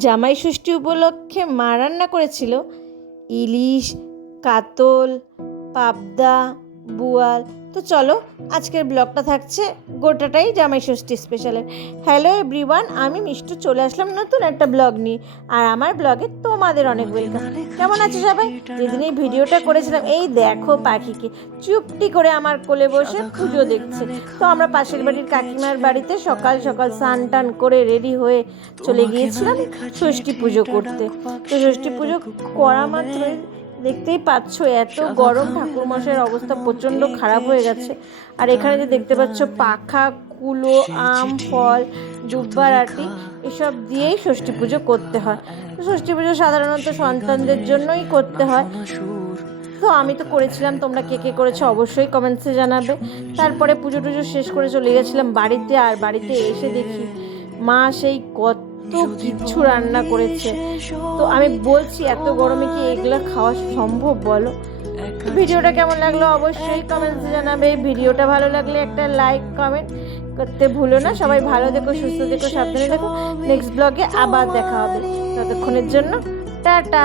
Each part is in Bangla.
জামাই ষষ্ঠী উপলক্ষে মা রান্না করেছিল ইলিশ, কাতল, পাবদা, বোয়াল। তো চলো, আজকের ব্লগটা থাকছে গোটাটাই জামাই ষষ্ঠী স্পেশালের। হ্যালো এভরিওয়ান, আমি মিষ্টু চলে আসলাম নতুন একটা ব্লগ নিয়ে। আর আমার ব্লগে তোমাদের অনেক ওয়েলকাম। কেমন আছো সবাই? যেদিন এই ভিডিওটা করেছিলাম, এই দেখো পাখিকে চুপটি করে আমার কোলে বসে পুজো দেখছে। তো আমরা পাশের বাড়ির কাকিমার বাড়িতে সকাল সকাল স্নান টান করে রেডি হয়ে চলে গিয়েছিলাম ষষ্ঠী পুজো করতে। তো ষষ্ঠী পুজো করা মাত্রই দেখতেই পাচ্ছ এত গরম, ঠাকুরমশাইয়ের অবস্থা প্রচণ্ড খারাপ হয়ে গেছে। আর এখানে যে দেখতে পাচ্ছ পাখা, কুলো, আম, ফল, দুব্বার আটি এসব দিয়েই ষষ্ঠী পুজো করতে হয়। তো ষষ্ঠী পুজো সাধারণত সন্তানদের জন্যই করতে হয়। তো আমি তো করেছিলাম, তোমরা কে কে করেছো অবশ্যই কমেন্টসে জানাবে। তারপরে পুজো টুজো শেষ করে চলে গেছিলাম বাড়িতে। আর বাড়িতে এসে দেখি মা সেই কত কিচ্ছু রান্না করেছে। তো আমি বলছি, এত গরমে কি এগুলো খাওয়া সম্ভব বলো? ভিডিওটা কেমন লাগলো অবশ্যই কমেন্টসে জানাবে। ভিডিওটা ভালো লাগলে একটা লাইক কমেন্ট করতে ভুলো না। সবাই ভালো দেখো, সুস্থ দেখো, সাবধানে দেখো। নেক্সট ব্লগে আবার দেখা হবে। ততক্ষণের জন্য টাটা।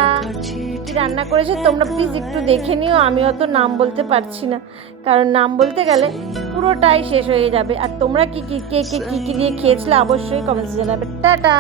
কি রান্না করেছে তোমরা প্লিজ একটু দেখে নিও। আমি অত নাম বলতে পারছি না, কারণ নাম বলতে গেলে পুরোটাই শেষ হয়ে যাবে। আর তোমরা কি কি কে কে কি কি দিয়ে খেয়েছিলে অবশ্যই কমেন্টসে জানাবে। টাটা।